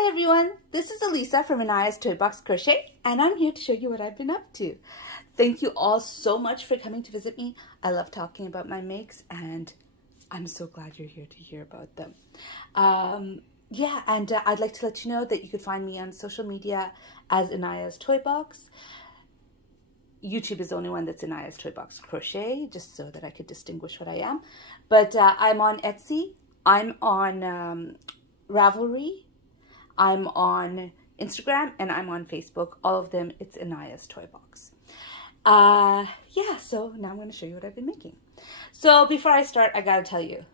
Hi everyone, this is Elisa from Anaya's Toy Box Crochet, and I'm here to show you what I've been up to. Thank you all so much for coming to visit me. I love talking about my makes, and I'm so glad you're here to hear about them. I'd like to let you know that you could find me on social media as Anaya's Toy Box. YouTube is the only one that's Anaya's Toy Box Crochet, just so that I could distinguish what I am. But I'm on Etsy, I'm on Ravelry, I'm on Instagram, and I'm on Facebook. All of them, it's Anaya's Toy Box. So now I'm going to show you what I've been making. So before I start, I gotta tell you,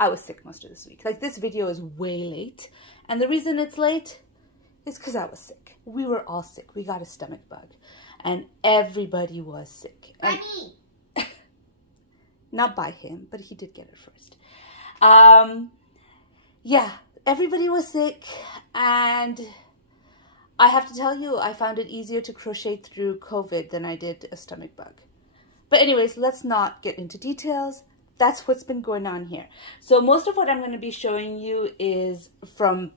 I was sick most of this week. Like, this video is way late, and the reason it's late is because I was sick. We were all sick. We got a stomach bug, and everybody was sick. And not by him, but he did get it first. Everybody was sick, and I have to tell you, I found it easier to crochet through COVID than I did a stomach bug. But anyways, let's not get into details. That's what's been going on here. So most of what I'm going to be showing you is from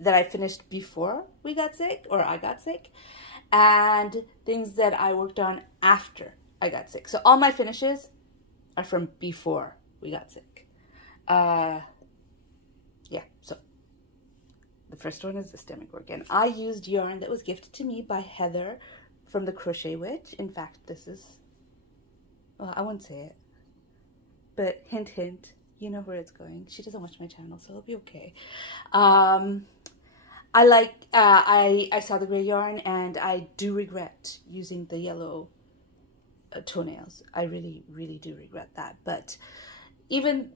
that I finished before we got sick, or I got sick, and things that I worked on after I got sick. So all my finishes are from before we got sick. So the first one is the stomach organ. I used yarn that was gifted to me by Heather from the Crochet Witch. In fact, this is, well, I won't say it, but hint, hint, you know where it's going. She doesn't watch my channel, so it'll be okay. I saw the gray yarn, and I do regret using the yellow toenails. I really, really do regret that. But even,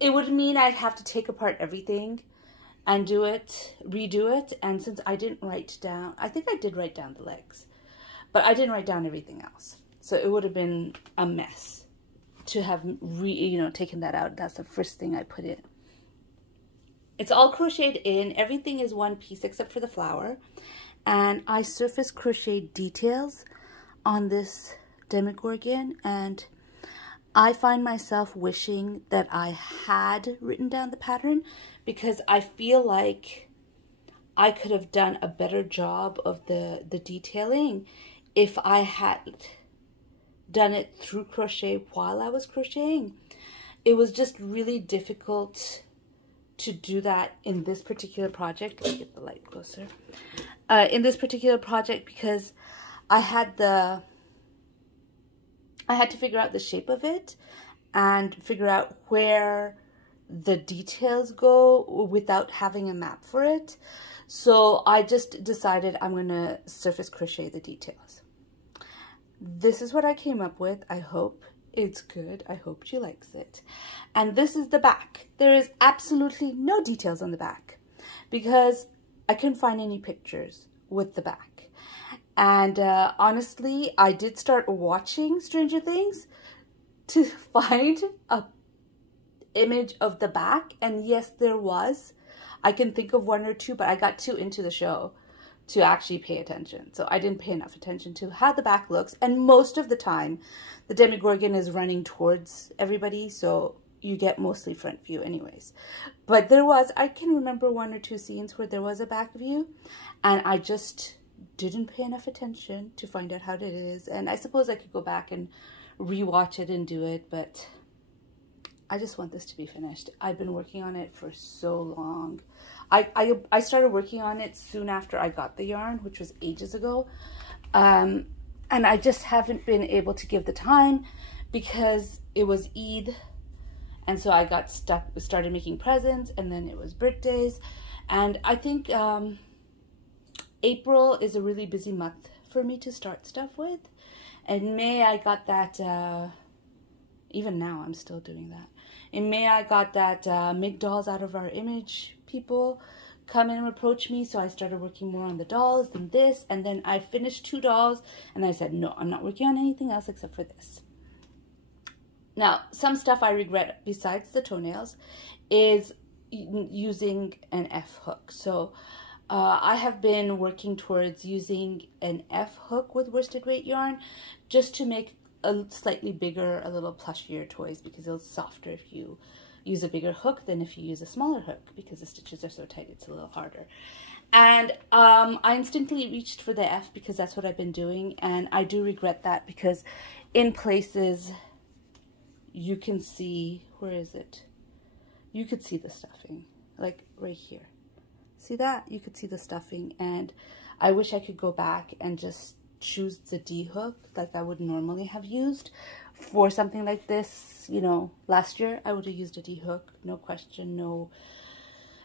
it would mean I'd have to take apart everything and redo it. And since I didn't write down, I think I did write down the legs, but I didn't write down everything else. So it would have been a mess to have taken that out. That's the first thing I put in. It's all crocheted in. Everything is one piece except for the flower. And I surface crocheted details on this Demogorgon, and I find myself wishing that I had written down the pattern, because I feel like I could have done a better job of the detailing if I had done it through crochet while I was crocheting. It was just really difficult to do that in this particular project. Let me get the light closer. In this particular project, because I had to figure out the shape of it and figure out where the details go without having a map for it. So I just decided I'm going to surface crochet the details. This is what I came up with. I hope it's good. I hope she likes it. And this is the back. There is absolutely no details on the back because I couldn't find any pictures with the back. And honestly, I did start watching Stranger Things to find a image of the back. And yes, there was. I can think of one or two, but I got too into the show to actually pay attention. So I didn't pay enough attention to how the back looks. And most of the time, the Demogorgon is running towards everybody, so you get mostly front view anyways. But I can remember one or two scenes where there was a back view, and I just didn't pay enough attention to find out how it is. And I suppose I could go back and rewatch it and do it, but I just want this to be finished. I've been working on it for so long. I started working on it soon after I got the yarn, which was ages ago. And I just haven't been able to give the time because it was Eid. And so I got stuck, started making presents, and then it was birthdays. And I think April is a really busy month for me to start stuff with. In May, I got that, even now I'm still doing that. In May, I got that make dolls out of our image people come in and approach me. So I started working more on the dolls than this. And then I finished 2 dolls, and I said, no, I'm not working on anything else except for this. Now, some stuff I regret besides the toenails is using an F hook. So I have been working towards using an F hook with worsted weight yarn just to make a slightly bigger, a little plushier toys, because it's softer if you use a bigger hook than if you use a smaller hook, because the stitches are so tight, it's a little harder. And I instinctively reached for the F because that's what I've been doing, and I do regret that, because in places you can see, where is it? You could see the stuffing, like right here. See that? You could see the stuffing, and I wish I could go back and just choose the D hook like I would normally have used for something like this. You know, last year I would have used a D hook, no question, no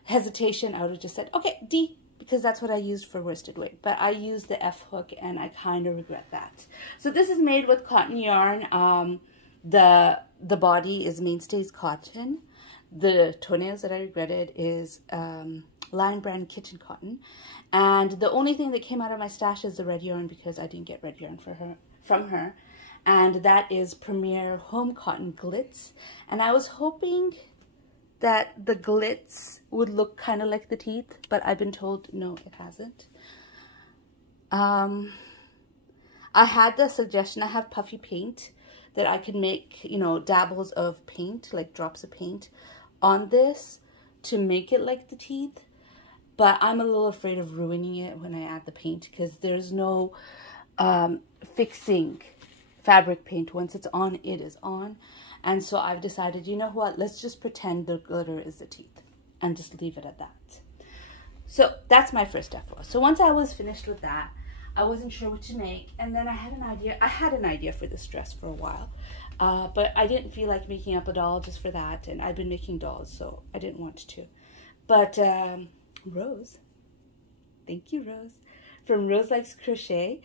hesitation. I would have just said, okay, D, because that's what I used for worsted weight. But I used the F hook, and I kind of regret that. So this is made with cotton yarn. The body is Mainstays cotton. The toenails that I regretted is Lion Brand Kitchen Cotton. And the only thing that came out of my stash is the red yarn, because I didn't get red yarn from her. And that is Premier Home Cotton Glitz. And I was hoping that the glitz would look kind of like the teeth, but I've been told no, it hasn't. I had the suggestion, I have puffy paint, that I could make, you know, dabbles of paint, like drops of paint on this to make it like the teeth. But I'm a little afraid of ruining it when I add the paint, because there's no fixing fabric paint. Once it's on, it is on. And so I've decided, you know what, let's just pretend the glitter is the teeth and just leave it at that. So that's my first effort. So once I was finished with that, I wasn't sure what to make, and then I had an idea. I had an idea for this dress for a while, but I didn't feel like making up a doll just for that, and I've been making dolls, so I didn't want to. But Rose, thank you, Rose, from Rose Likes Crochet,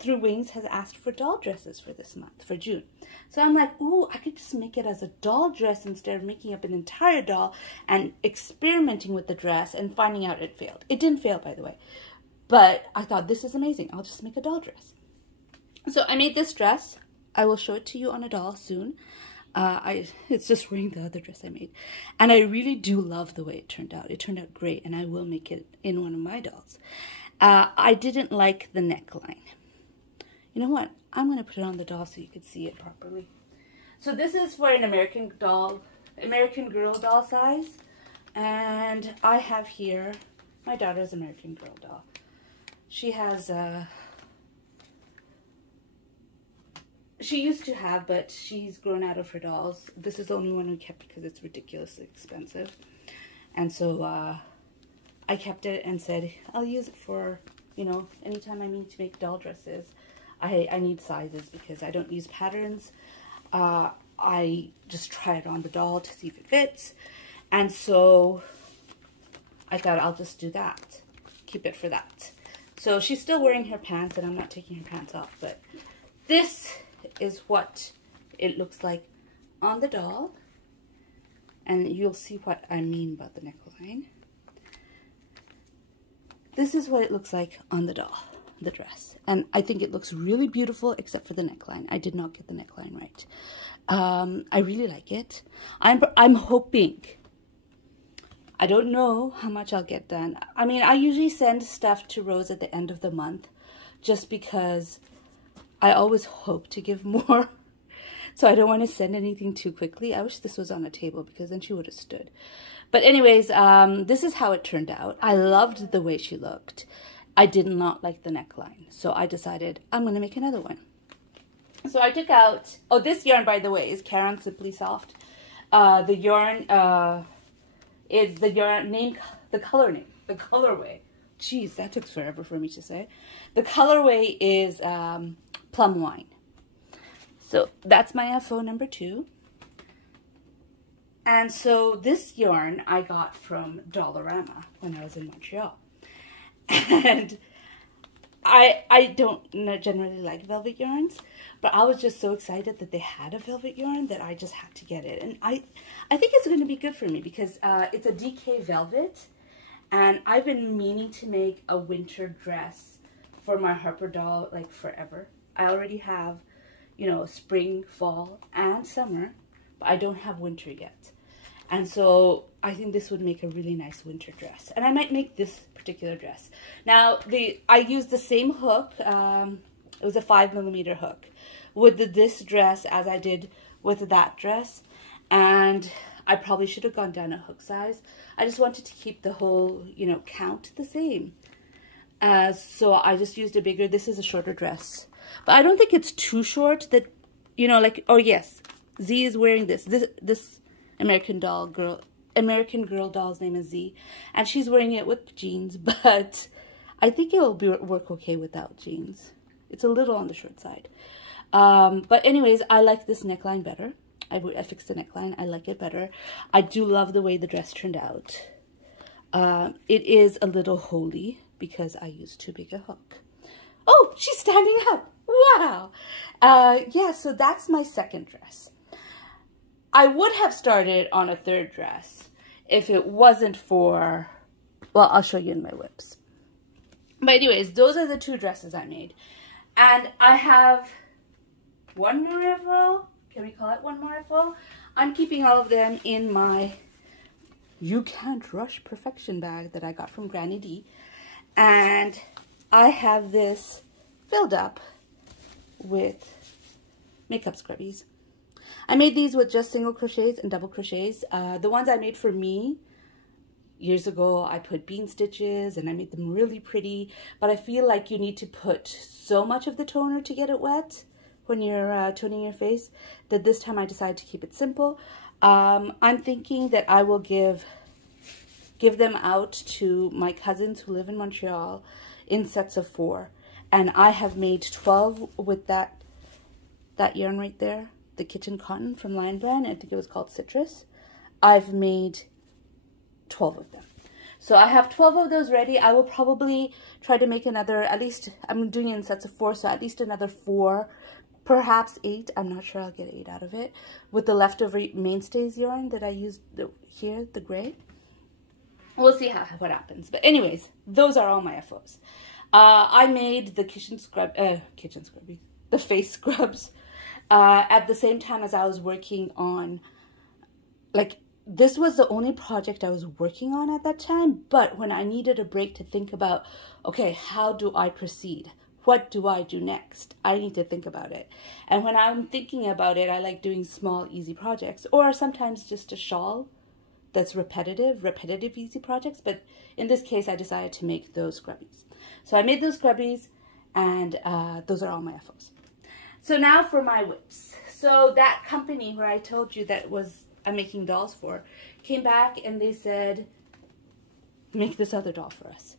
through Wings, has asked for doll dresses for this month, for June. So I'm like, ooh, I could just make it as a doll dress instead of making up an entire doll and experimenting with the dress and finding out it failed. It didn't fail, by the way. But I thought, this is amazing. I'll just make a doll dress. So I made this dress. I will show it to you on a doll soon. It's just wearing the other dress I made. And I really do love the way it turned out. It turned out great, and I will make it in one of my dolls. I didn't like the neckline. You know what? I'm going to put it on the doll so you can see it properly. So this is for an American Girl doll size. And I have here my daughter's American Girl doll. She has, she used to have, but she's grown out of her dolls. This is the only one we kept because it's ridiculously expensive. And so I kept it and said, I'll use it for, you know, anytime I need to make doll dresses. I need sizes because I don't use patterns. I just try it on the doll to see if it fits. And so I thought I'll just do that. Keep it for that. So she's still wearing her pants, and I'm not taking her pants off. But this is what it looks like on the doll. And you'll see what I mean about the neckline. This is what it looks like on the doll, the dress. And I think it looks really beautiful, except for the neckline. I did not get the neckline right. I really like it. I'm hoping, I don't know how much I'll get done. I mean, I usually send stuff to Rose at the end of the month, just because I always hope to give more. So I don't want to send anything too quickly. I wish this was on a table, because then she would have stood. But anyways, this is how it turned out. I loved the way she looked. I did not like the neckline. So I decided I'm going to make another one. So I took out, oh, this yarn, by the way, is Caron Simply Soft. The yarn is the yarn name, the color name, the colorway. Jeez, that took forever for me to say. The colorway is Plum Wine. So that's my FO number 2. And so this yarn I got from Dollarama when I was in Montreal. And I don't generally like velvet yarns, but I was just so excited that they had a velvet yarn that I just had to get it. And I think it's going to be good for me, because it's a DK velvet, and I've been meaning to make a winter dress for my Harper doll like forever. I already have, you know, spring, fall, and summer, but I don't have winter yet. And so I think this would make a really nice winter dress. And I might make this particular dress. Now, I used the same hook. It was a 5mm hook with this dress as I did with that dress. And I probably should have gone down a hook size. I just wanted to keep the whole, you know, count the same. So I just used a bigger, this is a shorter dress. But I don't think it's too short that, you know, like, oh yes, Z is wearing this. This American Girl doll's name is Z. And she's wearing it with jeans, but I think it will work okay without jeans. It's a little on the short side. But anyways, I like this neckline better. I fixed the neckline. I like it better. I do love the way the dress turned out. It is a little holey because I used too big a hook. Oh, she's standing up. Wow. Yeah, so that's my second dress. I would have started on a third dress if it wasn't for, well, I'll show you in my whips. But anyways, those are the two dresses I made. And I have one more arrow. Can we call it one more arrow? I'm keeping all of them in my You Can't Rush Perfection bag that I got from Granny D. And I have this filled up with makeup scrubbies. I made these with just single crochets and double crochets. The ones I made for me years ago, I put bean stitches and I made them really pretty, but I feel like you need to put so much of the toner to get it wet when you're toning your face that this time I decided to keep it simple. I'm thinking that I will give them out to my cousins who live in Montreal in sets of 4, and I have made 12 with that yarn right there, the kitchen cotton from Lion Brand. I think it was called Citrus. I've made 12 of them. So I have 12 of those ready. I will probably try to make another, at least, I'm doing it in sets of 4, so at least another 4, perhaps 8. I'm not sure I'll get 8 out of it, with the leftover Mainstays yarn that I used here, the gray. We'll see what happens. But anyways, those are all my FOs. I made the the face scrubs at the same time as I was working on, like, this was the only project I was working on at that time, but when I needed a break to think about, okay, how do I proceed? What do I do next? I need to think about it. And when I'm thinking about it, I like doing small, easy projects, or sometimes just a shawl that's repetitive easy projects. But in this case, I decided to make those scrubbies. So I made those scrubbies, and those are all my FOs. So now for my whips. So that company where I told you that I'm making dolls for came back and they said, make this other doll for us.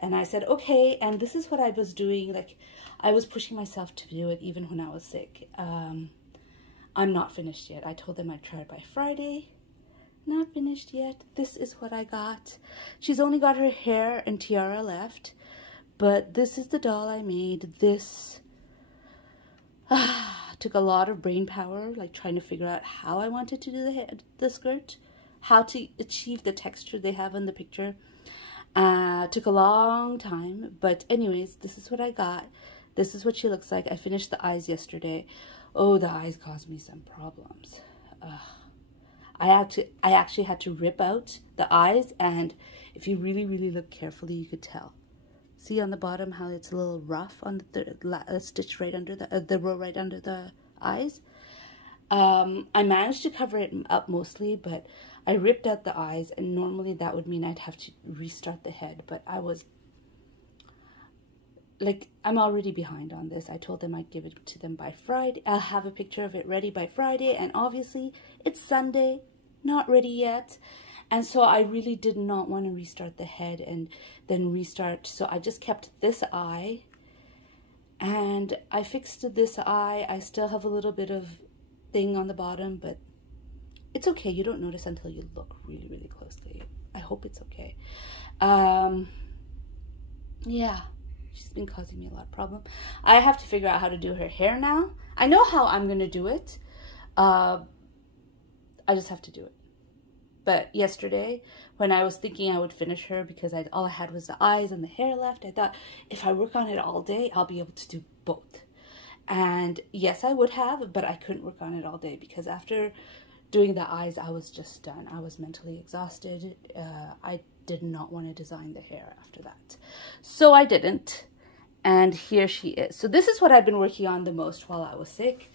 And I said, okay. And this is what I was doing. Like, I was pushing myself to do it even when I was sick. I'm not finished yet. I told them I'd try it by Friday. Not finished yet. This is what I got. She's only got her hair and tiara left, but this is the doll I made. This took a lot of brain power, like trying to figure out how I wanted to do the skirt, how to achieve the texture they have in the picture. Took a long time, but anyways, this is what I got. This is what she looks like. I finished the eyes yesterday. Oh, the eyes caused me some problems. I actually had to rip out the eyes, and if you really, really look carefully, you could tell. See on the bottom how it's a little rough on the stitch right under the row right under the eyes. I managed to cover it up mostly, but I ripped out the eyes, and normally that would mean I'd have to restart the head, but I was like, I'm already behind on this. I told them I'd give it to them by Friday. I'll have a picture of it ready by Friday, and obviously it's Sunday, not ready yet. And so I really did not want to restart the head and then restart. So I just kept this eye, and I fixed this eye. I still have a little bit of thing on the bottom, but it's okay. You don't notice until you look really, really closely. I hope it's okay. Yeah, she's been causing me a lot of problem. I have to figure out how to do her hair now. I know how I'm going to do it. I just have to do it. But yesterday, when I was thinking I would finish her because all I had was the eyes and the hair left, I thought, if I work on it all day, I'll be able to do both. And yes, I would have, but I couldn't work on it all day because after doing the eyes, I was just done. I was mentally exhausted. I did not want to design the hair after that. So I didn't. And here she is. So this is what I've been working on the most while I was sick.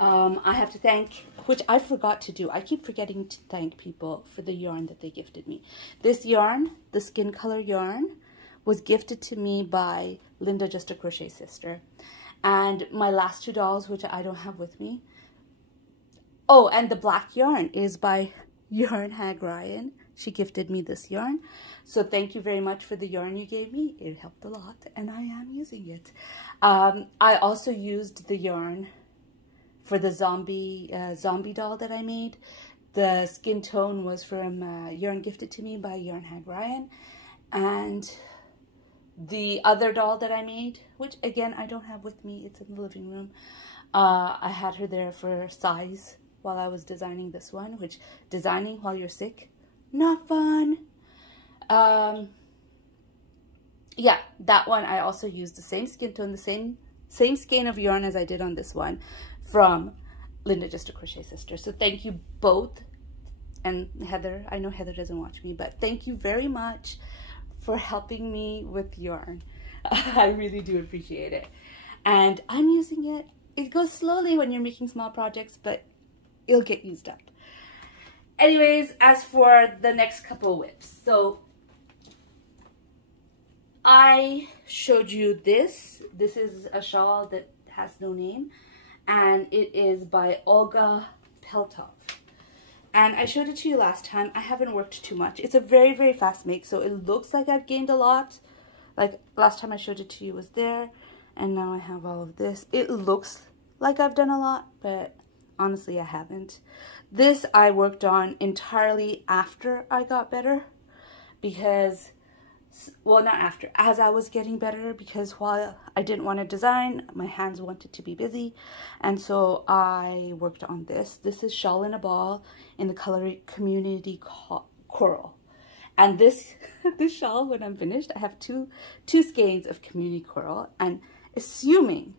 I have to thank, which I forgot to do. I keep forgetting to thank people for the yarn that they gifted me. This yarn, the skin color yarn, was gifted to me by Linda, Just a Crochet Sister. And my last two dolls, which I don't have with me. Oh, and the black yarn is by Yarn Hag Ryan. She gifted me this yarn. So thank you very much for the yarn you gave me. It helped a lot, and I am using it. I also used the yarn for the zombie doll that I made. The skin tone was from yarn gifted to me by Yarn Hag Ryan. And the other doll that I made, which again I don't have with me, it's in the living room. I had her there for size while I was designing this one, which designing while you're sick, not fun. Yeah, that one I also used the same skin tone, the same skein of yarn as I did on this one from Linda, Just a Crochet Sister. So thank you both. And Heather, I know Heather doesn't watch me, but thank you very much for helping me with yarn. I really do appreciate it. And I'm using it. It goes slowly when you're making small projects, but it'll get used up. Anyways, as for the next couple whips. So I showed you this. This is a shawl that has no name. And it is by Olga Peltov. And I showed it to you last time. I haven't worked too much. It's a very, very fast make, so it looks like I've gained a lot. Like last time I showed it to you was there, and now I have all of this. It looks like I've done a lot, but honestly I haven't. This I worked on entirely after I got better, because, well, not after, as I was getting better, because while I didn't want to design, my hands wanted to be busy, and so I worked on this. This is Shawl in a Ball in the color Community Coral. And this shawl, when I'm finished, I have two skeins of Community Coral, and assuming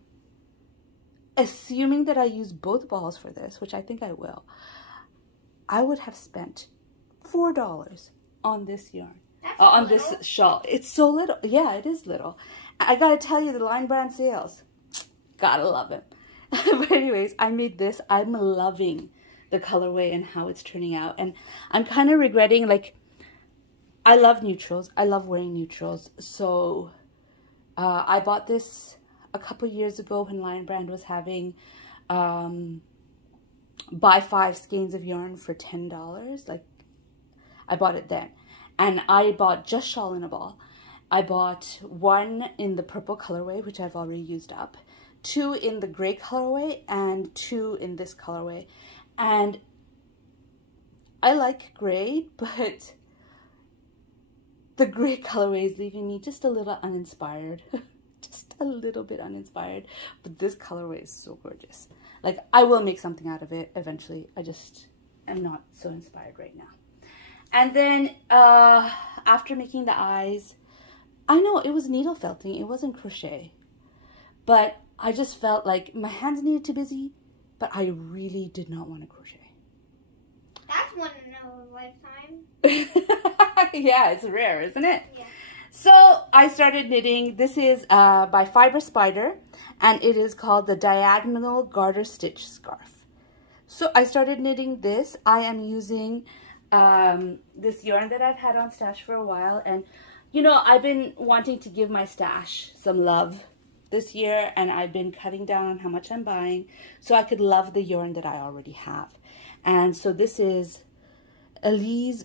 that I use both balls for this, which I think I will, I would have spent $4 on this yarn. On this shawl. It's so little. Yeah, it is little. I gotta tell you, the line brand sales, gotta love it. But anyways, I made this. I'm loving the colorway and how it's turning out, and I'm kind of regretting, like, I love neutrals. I love wearing neutrals. So I bought this a couple years ago when Lion Brand was having buy 5 skeins of yarn for $10. Like, I bought it then. And I bought just Shawl in a Ball. I bought 1 in the purple colorway, which I've already used up, 2 in the gray colorway, and 2 in this colorway. And I like gray, but the gray colorway is leaving me just a little uninspired. Just a little bit uninspired. But this colorway is so gorgeous. Like, I will make something out of it eventually. I just am not so inspired right now. And then after making the eyes, I know it was needle felting, it wasn't crochet, but I just felt like my hands needed to be busy, but I really did not want to crochet. That's one in a lifetime. Yeah, it's rare, isn't it? Yeah. So I started knitting. This is by Fiber Spider, and it is called the Diagonal Garter Stitch Scarf. So I started knitting this. I am using this yarn that I've had on stash for a while, and you know, I've been wanting to give my stash some love this year, and I've been cutting down on how much I'm buying so I could love the yarn that I already have. And so this is Elise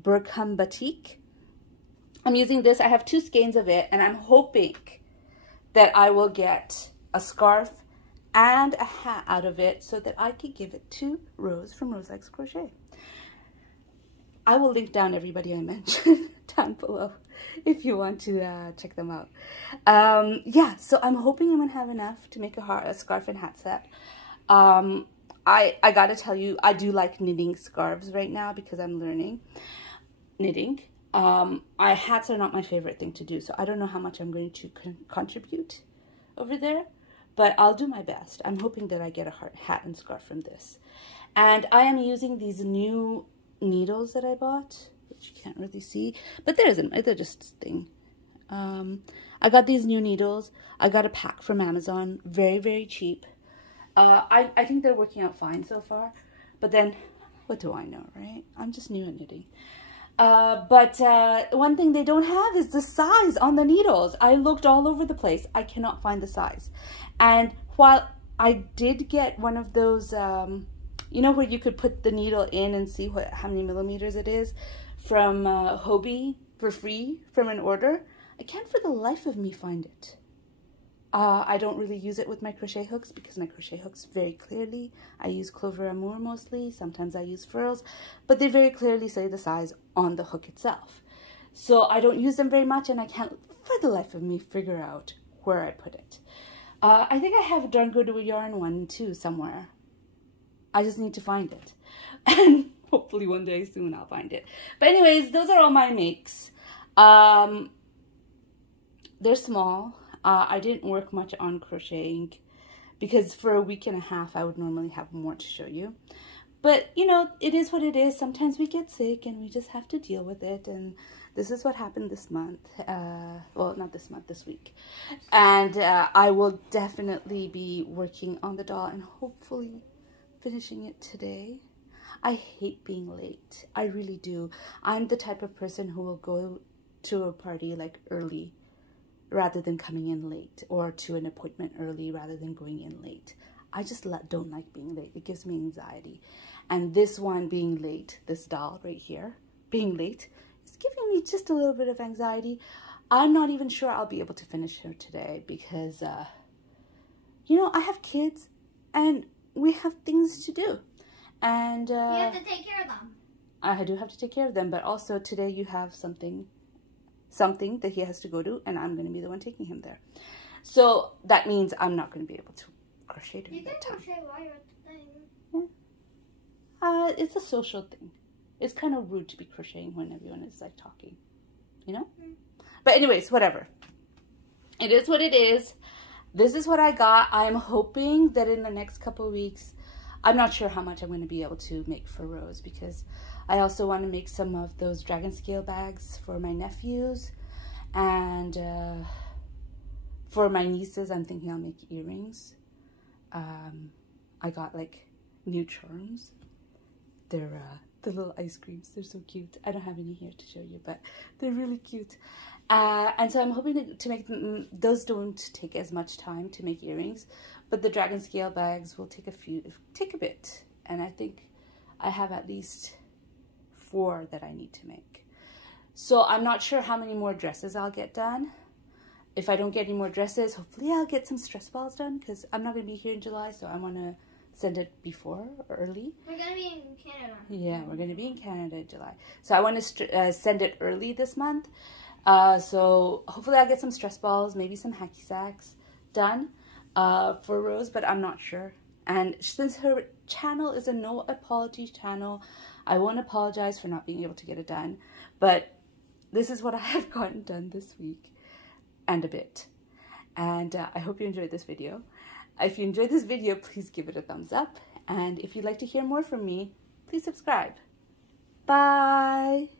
Burkham Batik. I'm using this. I have 2 skeins of it, and I'm hoping that I will get a scarf and a hat out of it so that I can give it to Rose from Rose Likes Crochet. I will link down everybody I mentioned down below if you want to check them out. Yeah, so I'm hoping I'm going to have enough to make a scarf and hat set. I got to tell you, I do like knitting scarves right now because I'm learning knitting. Hats are not my favorite thing to do, so I don't know how much I'm going to contribute over there, but I'll do my best. I'm hoping that I get a hat and scarf from this. And I am using these new needles that I bought, which you can't really see, but they're just a thing. I got these new needles. I got a pack from Amazon, very, very cheap. I think they're working out fine so far. But then, what do I know, right? I'm just new at knitting. But one thing they don't have is the size on the needles. I looked all over the place. I cannot find the size. And while I did get one of those, you know, where you could put the needle in and see how many millimeters it is from Hobie for free from an order, I can't for the life of me find it. I don't really use it with my crochet hooks because my crochet hooks very clearly, I use Clover Amour mostly, sometimes I use furls, but they very clearly say the size on the hook itself. So I don't use them very much and I can't for the life of me figure out where I put it. I think I have a Darn Good Yarn one too somewhere. I just need to find it. And hopefully one day soon I'll find it. But anyways, those are all my makes. They're small. I didn't work much on crocheting because for a week and a half I would normally have more to show you. But, you know, it is what it is. Sometimes we get sick and we just have to deal with it. And this is what happened this month. Well, not this month, this week. And I will definitely be working on the doll and hopefully finishing it today. I hate being late. I really do. I'm the type of person who will go to a party like early rather than coming in late, or to an appointment early rather than going in late. I just don't like being late. It gives me anxiety. And this one being late, this doll right here, being late, is giving me just a little bit of anxiety. I'm not even sure I'll be able to finish her today because, you know, I have kids and we have things to do. And you have to take care of them. I do have to take care of them, but also today you have something that he has to go to, and I'm going to be the one taking him there. So that means I'm not going to be able to crochet during that time. You can crochet while you're at the thing. Yeah. It's a social thing. It's kind of rude to be crocheting when everyone is like talking, you know? Mm. But anyways, whatever. It is what it is. This is what I got. I'm hoping that in the next couple of weeks, I'm not sure how much I'm going to be able to make for Rose because I also want to make some of those dragon scale bags for my nephews, and for my nieces I'm thinking I'll make earrings. I got like new charms. They're the little ice creams. They're so cute. I don't have any here to show you, but they're really cute. And so I'm hoping to make them. Those don't take as much time to make earrings, but the dragon scale bags will take a bit. And I think I have at least 4 that I need to make. So I'm not sure how many more dresses I'll get done. If I don't get any more dresses, hopefully I'll get some stress balls done because I'm not going to be here in July, so I want to send it before or early. We're going to be in Canada. Yeah, we're going to be in Canada in July. So I want to send it early this month. So hopefully I'll get some stress balls, maybe some hacky sacks done for Rose, but I'm not sure. And since her channel is a no apology channel, I won't apologize for not being able to get it done. But this is what I have gotten done this week and a bit. And I hope you enjoyed this video. If you enjoyed this video, please give it a thumbs up. And if you'd like to hear more from me, please subscribe. Bye!